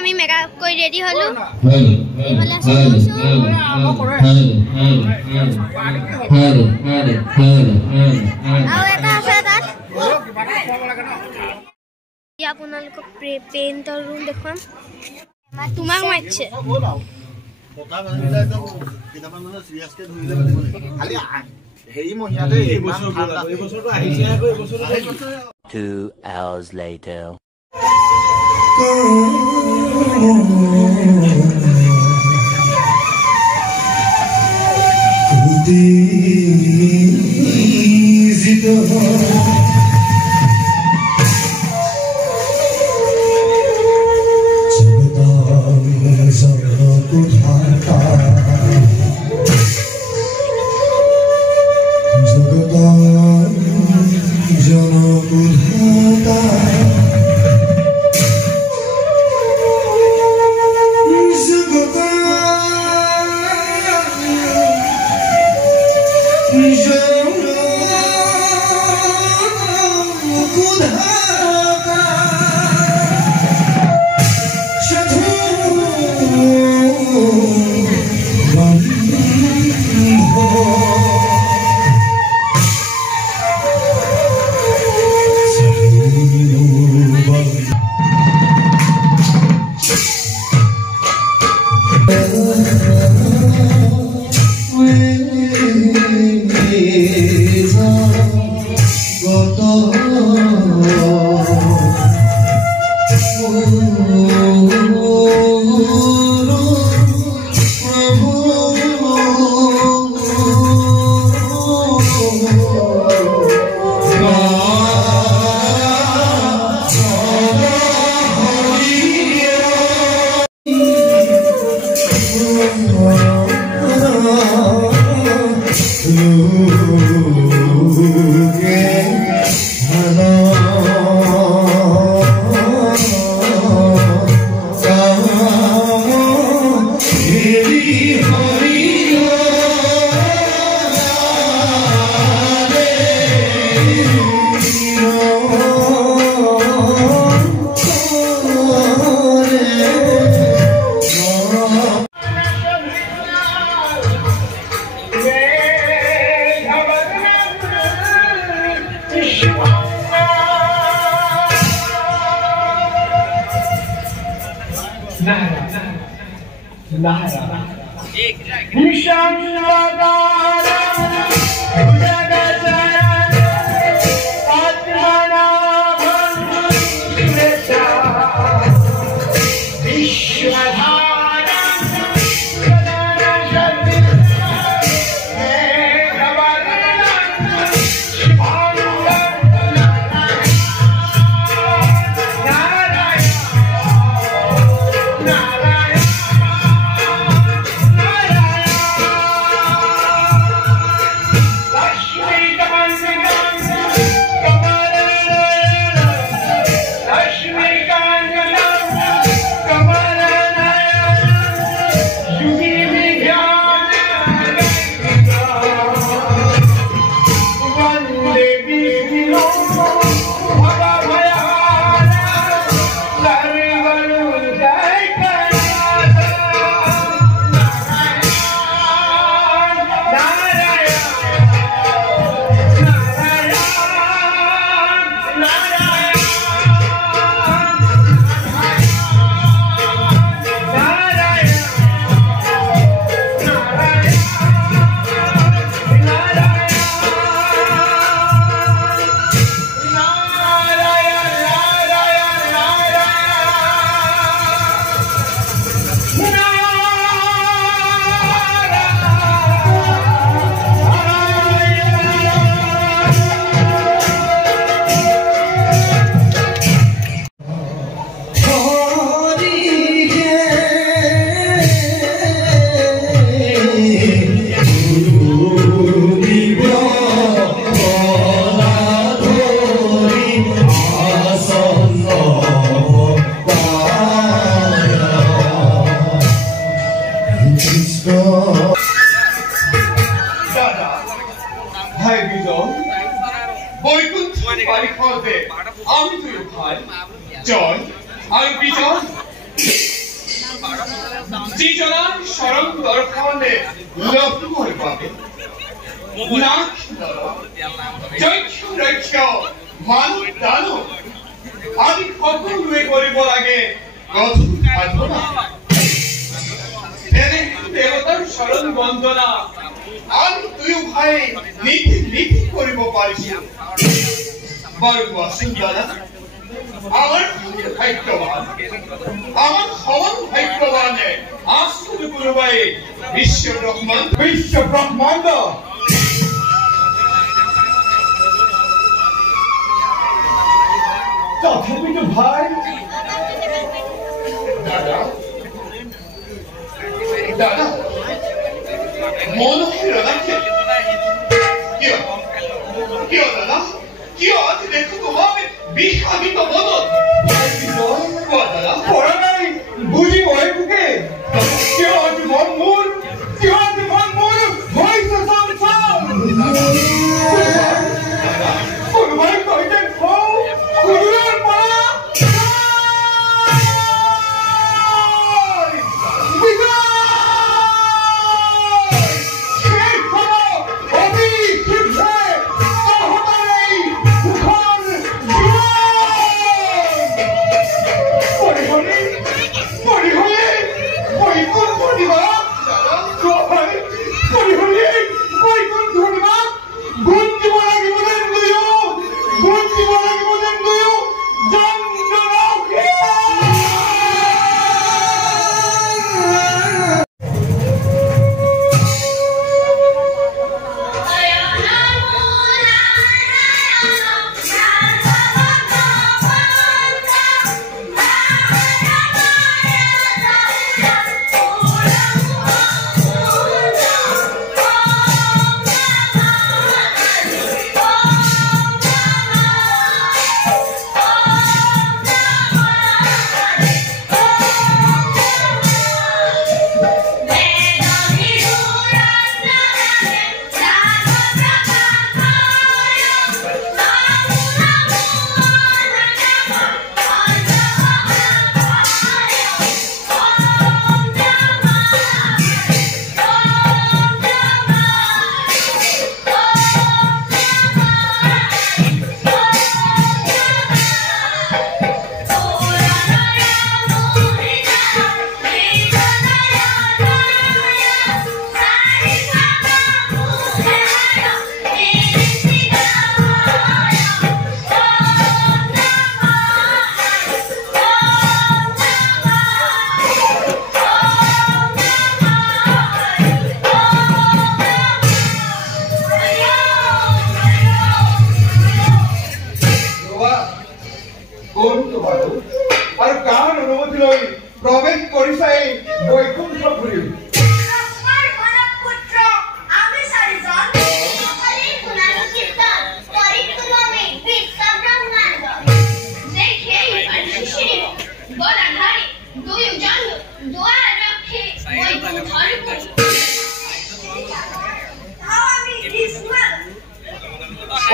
আমি মেকআপ কৰি ৰেডি হলো আপোনালোকক পেইণ্টৰ ৰুম দেখুৱাম তোমাক মাতিছে Two hours later. Lakshmi বাড়িতে আমি তুই ভাই জয় আর বিজয় জিজনার শরণ দর্শনে লক্ষ্মণ পাবে নাক যক্ষ রক্ষ মানব দানব আদি সকলোৱে কৰিব লাগে গধুৰ সাধনা তেনে দেৱতাৰ শৰণ বন্দনা আমি দুয়ো ভাই নীতি নীতি কৰিব পাৰিছো বাৰু কোৱাচোন দাদা আমার ভাগ্যবান আমার সমান ভাগ্যবানে আসল গুরুবাই বিশ্ব ব্রহ্মাণ্ড তথাপি তো ভাই দাদা দাদা মন রাখে কিয় দাদা কিয় আজ দেখো তোমাকে বিস্মিত মদত দাদা পড়া নাই বুঝি ভয় বুকে কিয় আজ মন মূল ভয় সংসার কোনবাই কইতেন কুরুর পড়া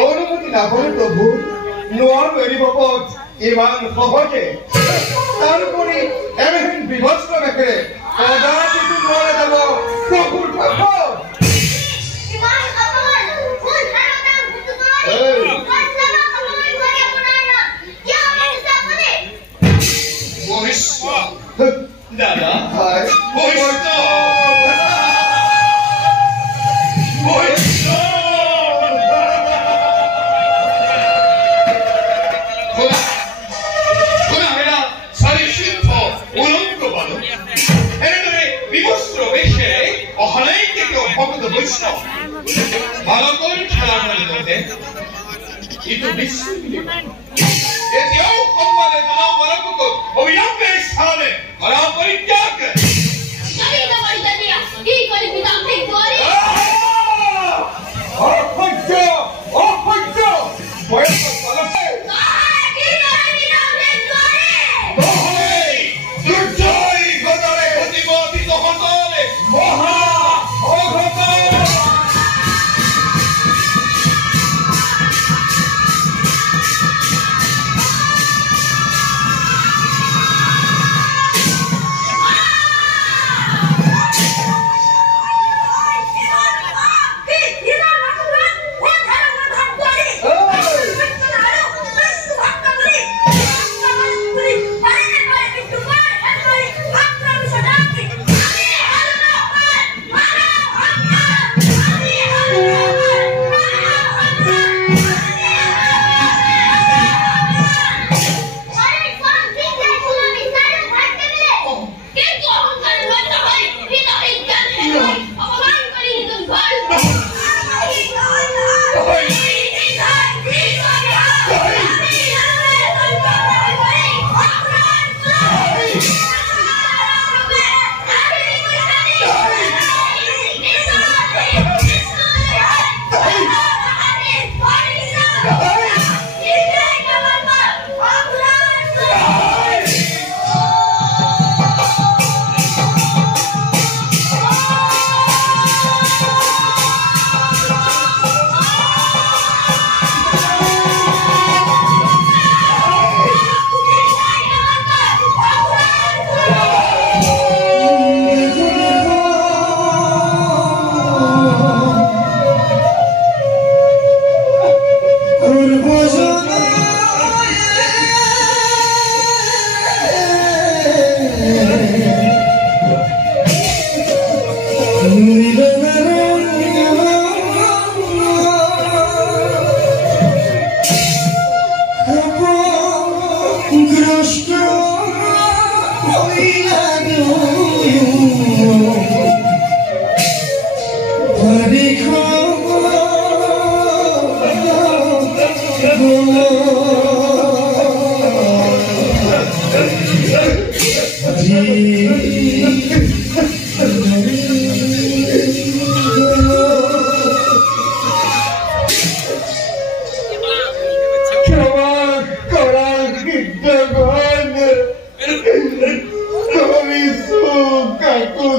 অনুমতি না বলে প্রভু নোয়ার তৈরি বাপত ইমান সহজে তারপরে এমন বিভৎস দেখে কদাচিৎ মরে যাব প্রভুর ঠাকুর দাদা ভারতের খেলার মধ্যে itu bismillah এতিয়াও সম্মানে তারা বলক অবিলম্বে স্থানে করা পরিত্যাগ नहीं तो बढ़ दिया ई করে বিদাম ঠিক করে অপজ্য বয়স বলছে কি করে বিদাম ঠিক করে ওই দুর্জয় গদরে অতিমতিত হতলে মহা অঘট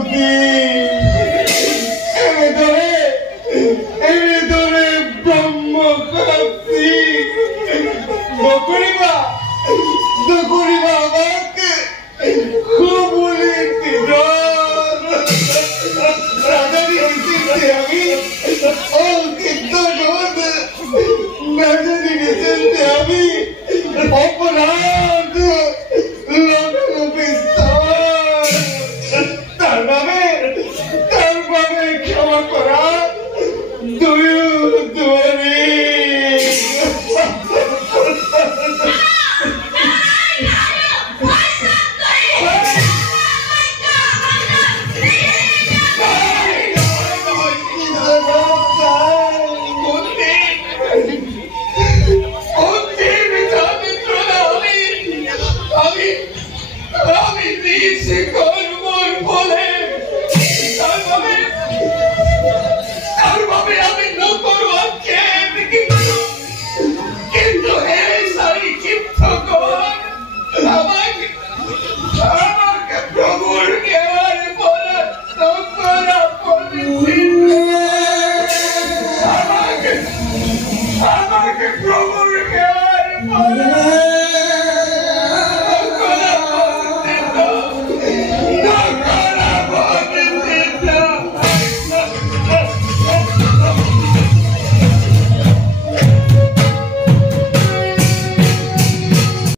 কি